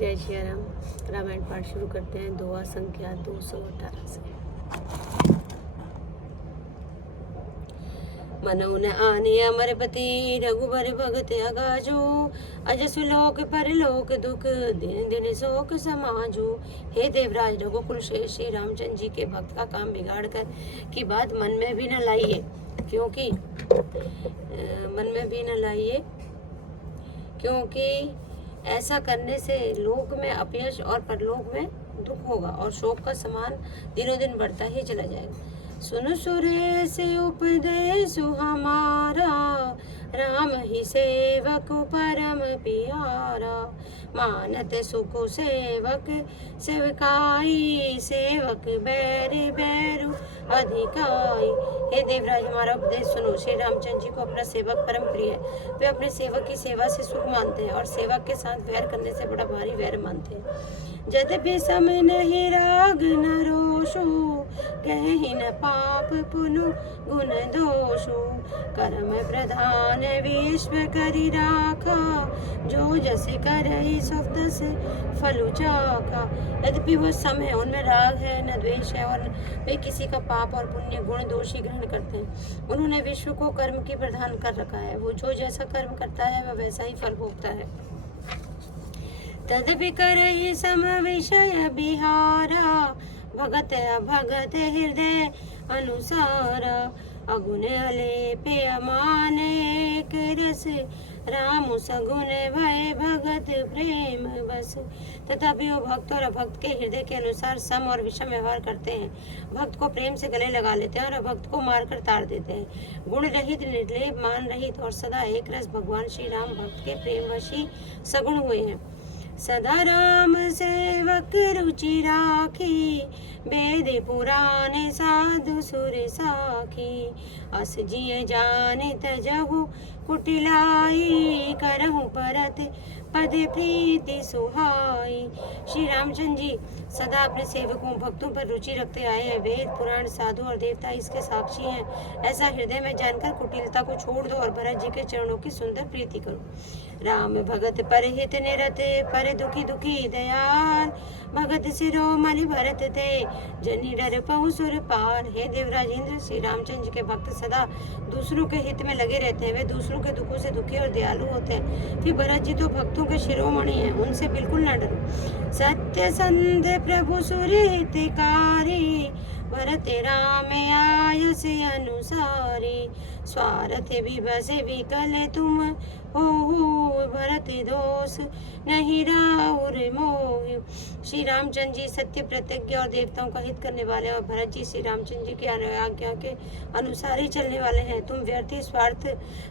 जय श्री राम। रामायण पाठ शुरू करते हैं। दोहा संख्या 218 से। मनउन आने अमरपति रघुबर भगत अगाजो अजसु लोक परलोक दुख दिन दिन शोक समाजो। हे देवराज रघुकुल शेष श्री रामचंद्र जी के भक्त का काम बिगाड़ कर की बात मन में भी न लाइए, क्योंकि मन में भी न लाइए क्योंकि ऐसा करने से लोक में अपयश और परलोक में दुख होगा और शोक का समान दिनों दिन बढ़ता ही चला जाएगा। सुन सुरे से उपदेश हमारा राम ही सेवक परम प्यारा। मानत सुख सेवक सेवकाई सेवक बैर बैरु अधिकाई। हे देवराज हमारा उपदेश सुनो। श्री रामचंद्र जी को अपना सेवक परम प्रिय है। वे अपने सेवक की सेवा से सुख मानते हैं और सेवक के साथ वैर करने से बड़ा भारी वैर मानते हैं। यद्यपि समय नहीं राग न रोषो कहीं न पाप पुनु गुण दोषो। कर्म प्रधान विश्व करि राखा जो जस करहि सो तस फलु चाखा। यद्यपि वो समय उनमें राग है न द्वेष है और वे किसी का पाप और पुण्य गुण दोष ही ग्रहण करते हैं। उन्होंने विश्व को कर्म की प्रधान कर रखा है। वो जो जैसा कर्म करता है वह वैसा ही फल भोगता है। तदपि करहि सम विषय बिहारा भगत अभगत हृदय अनुसारा। अगुण अलेपे अमान एक रस राम सगुण भय भगत प्रेम बस। तथापि वो भक्त और अभक्त के हृदय के अनुसार सम और विषम व्यवहार करते हैं। भक्त को प्रेम से गले लगा लेते हैं और अभक्त को मारकर ताड़ देते हैं। गुण रहित निर्लेप मान रहित और सदा एक रस भगवान श्री राम भक्त के प्रेम वशी सगुण हुए हैं। सदा राम सेवक रुचि राखी वेद पुराण साधु सुर साखी। अस जिय जाने तजहु कुटिलाई करहु परत पद प्रीति सुहाई। श्री रामचंद्र जी सदा अपने सेवकों भक्तों पर रुचि रखते आए हैं। वेद पुराण साधु और देवता इसके साक्षी हैं। ऐसा हृदय में जानकर कुटिलता को छोड़ दो और भरत जी के चरणों की सुंदर प्रीति करो। राम भगत परहित निरते पर दुखी दुखी दयाल भगत शिरोमणि भरत थे जनि डर पहु सुर पार। हे देवराज इंद्र श्री रामचंद्र जी के भक्त सदा दूसरों के हित में लगे रहते हैं। वे दूसरों के दुखों से दुखी और दयालु होते हैं। फिर भरत जी तो भक्तों के शिरोमणि हैं, उनसे बिल्कुल न डरो। सत्य संध प्रभु सुर हितकारी भरत राम आयस अनुसारी। स्वार्थ विभस विकल तुम हो भरत दोष नहीं राउर मोह। श्री रामचंद्र जी सत्य प्रतिज्ञा और देवताओं का हित करने वाले और भरत जी श्री रामचंद्र जी की आज्ञा के अनुसार ही चलने वाले हैं। तुम व्यर्थी स्वार्थ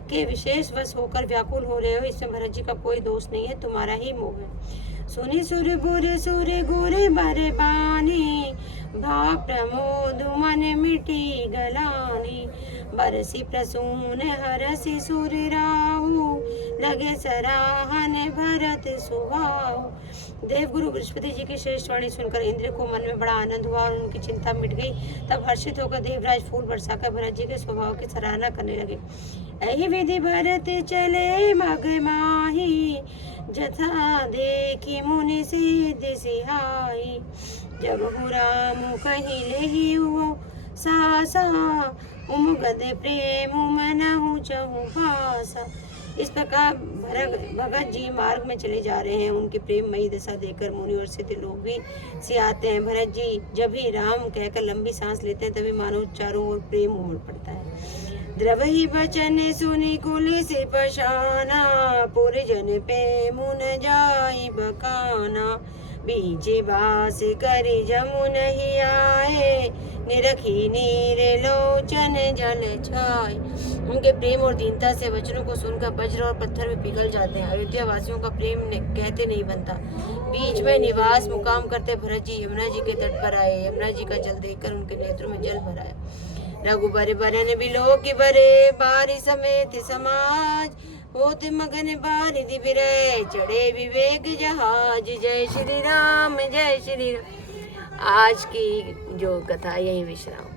के विशेष वश होकर व्याकुल हो रहे हो। इसमें भरत जी का कोई दोष नहीं है, तुम्हारा ही मोह है। सुनि सुर बुर सुर गुर बर बानी भा प्रमोद मन मिटी गलानी। बरसी प्रसून हरसी सुर राहु लगे सराहन भरत सुहाऊ। देवगुरु बृहस्पति जी की श्रेष्ठ वाणी सुनकर इंद्र को मन में बड़ा आनंद हुआ और उनकी चिंता मिट गई। तब हर्षित होकर देवराज फूल बरसाकर भरत जी के स्वभाव की सराहना करने लगे। यही विधि भरत चले मग माही जथा देखी मुनि सिद्ध सिहाई। जब राम कहीं ले हुआ सासा उमगद प्रेम मनहु चहु भासा। इस प्रकार भगत जी मार्ग में चले जा रहे हैं। उनकी प्रेममयी दशा देखकर मुनि और सिद्ध लोग भी सियाते हैं। भरत जी जब भी राम कहकर लंबी सांस लेते हैं तभी मानो चारों ओर प्रेम उमड़ पड़ता है। द्रवहि बचन सुनि कुल से पशाना पुरजन पे मुन जाई बकाना। बीजे बास करि जमुन ही आए निरखी नीर लोचन जल छाए। उनके प्रेम और दीनता से वचनों को सुनकर वज्र और पत्थर में पिघल जाते हैं। अयोध्या वासियों का प्रेम कहते नहीं बनता। बीच में निवास मुकाम करते भरत जी यमुना जी के तट पर आए। यमुना जी का जल देखकर उनके नेत्रों में जल भराया। रघुबर बरन बिलो की बरे बारी समेत समाज होत मगन बारिधि बिरय चढ़े विवेक जहाज। जय श्री राम जय श्री राम। आज की जो कथा यही विश्राम।